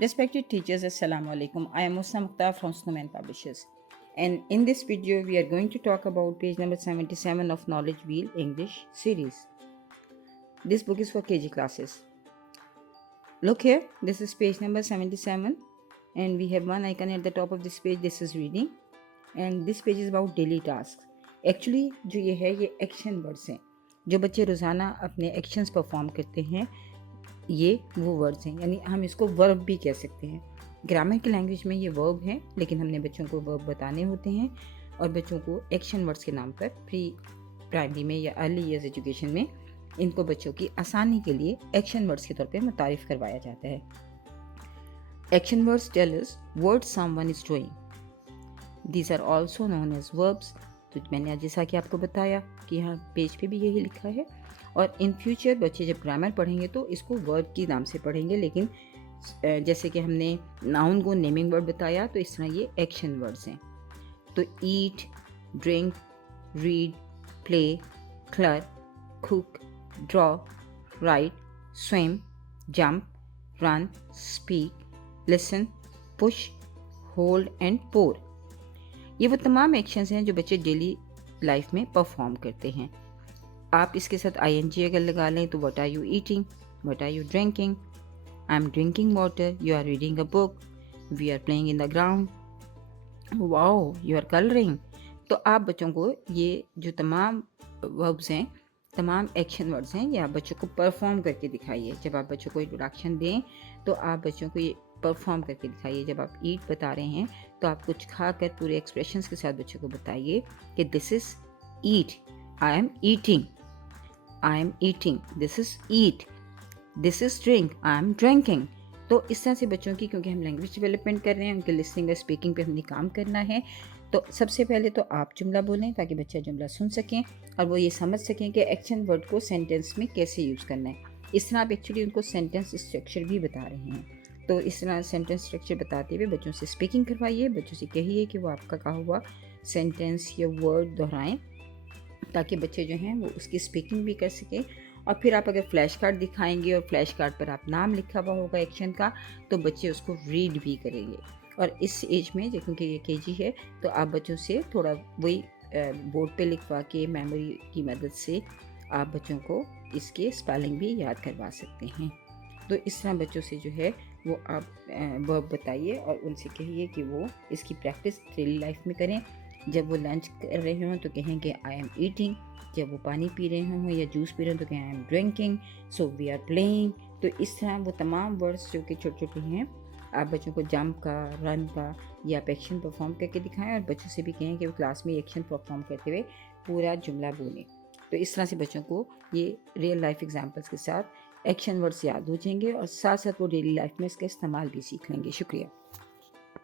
Respected teachers, Assalamu alaikum. I am Musa Mukhtar from Snowman Publishers. And in this video, we are going to talk about page number 77 of Knowledge Wheel English series. This book is for KG classes. Look here, this is page number 77, and we have one icon at the top of this page. This is reading, and this page is about daily tasks. Actually, जो ये है ये action words हैं जो बच्चे रोज़ाना अपने actions perform करते हैं, ये वो वर्ड्स हैं, यानी हम इसको वर्ब भी कह सकते हैं। ग्रामर की लैंग्वेज में ये वर्ब हैं, लेकिन हमने बच्चों को वर्ब बताने होते हैं और बच्चों को एक्शन वर्ड्स के नाम पर प्री प्राइमरी में या अर्ली ईयर्स एजुकेशन में इनको बच्चों की आसानी के लिए एक्शन वर्ड्स के तौर पे मुतारिफ करवाया जाता है। Action words tell us what someone is doing. These are also known as verbs. तो मैंने जैसा कि आपको बताया कि यहाँ पेज पे भी यही लिखा है, और इन फ्यूचर बच्चे जब ग्रामर पढ़ेंगे तो इसको वर्ब के नाम से पढ़ेंगे, लेकिन जैसे कि हमने नाउन को नेमिंग वर्ड बताया, तो इस तरह ये एक्शन वर्ड्स हैं। तो eat, drink, read, play, colour, cook, draw, write, swim, jump, run, speak, listen, push, hold and pour. ये वो तमाम एक्शंस हैं जो बच्चे डेली लाइफ में परफॉर्म करते हैं। आप इसके साथ ING अगर लगा लें तो what are you eating, what are you drinking, I am drinking water, you are reading a book, we are playing in the ground, wow you are colouring. तो आप बच्चों को ये जो तमाम वर्ब्स हैं, तमाम एक्शन वर्ड्स हैं, ये आप बच्चों को परफॉर्म करके दिखाइए। जब आप बच्चों को इंट्रोडक्शन दें तो आप बच्चों को ये परफॉर्म करके दिखाइए। जब आप ईट बता रहे हैं तो आप कुछ खाकर पूरे एक्सप्रेशंस के साथ बच्चों को बताइए कि this is eat, I am eating, I am eating, this is eat, this is drink, I am drinking. तो इस तरह से बच्चों की, क्योंकि हम लैंग्वेज डेवलपमेंट कर रहे हैं, उनके लिसनिंग और स्पीकिंग पे हमने काम करना है, तो सबसे पहले तो आप जुमला बोलें ताकि बच्चा जुमला सुन सकें और वो ये समझ सकें कि एक्शन वर्ड को सेंटेंस में कैसे यूज़ करना है। इस तरह आप एक्चुअली उनको सेंटेंस स्ट्रक्चर भी बता रहे हैं। तो इस तरह सेंटेंस स्ट्रक्चर बताते हुए बच्चों से स्पीकिंग करवाइए, बच्चों से कहिए कि वो आपका कहा हुआ सेंटेंस या वर्ड दोहराएं ताकि बच्चे जो हैं वो उसकी स्पीकिंग भी कर सकें। और फिर आप अगर फ्लैश कार्ड दिखाएंगे और फ्लैश कार्ड पर आप नाम लिखा हुआ होगा एक्शन का, तो बच्चे उसको रीड भी करेंगे। और इस एज में क्योंकि ये KG है, तो आप बच्चों से थोड़ा वही बोर्ड पे लिखवा के मेमोरी की मदद से आप बच्चों को इसके स्पेलिंग भी याद करवा सकते हैं। तो इस तरह बच्चों से जो है वो आप वर्ब बताइए और उनसे कहिए कि वो इसकी प्रैक्टिस डेली लाइफ में करें। जब वो लंच कर रहे हों तो कहें कि आई एम ईटिंग, जब वो पानी पी रहे हों या जूस पी रहे हों तो कहें I am drinking, so we are playing. तो इस तरह वो तमाम वर्ड्स जो कि छोटे छोटे हैं, आप बच्चों को जंप का, रन का या आप एक्शन परफॉर्म करके दिखाएं, और बच्चों से भी कहें कि वो क्लास में एक्शन परफॉर्म करते हुए पूरा जुमला बोलें। तो इस तरह से बच्चों को ये रियल लाइफ एग्जांपल्स के साथ एक्शन वर्ड्स याद हो जाएंगे और साथ साथ वो डेली लाइफ में इसका इस्तेमाल भी सीख लेंगे। शुक्रिया।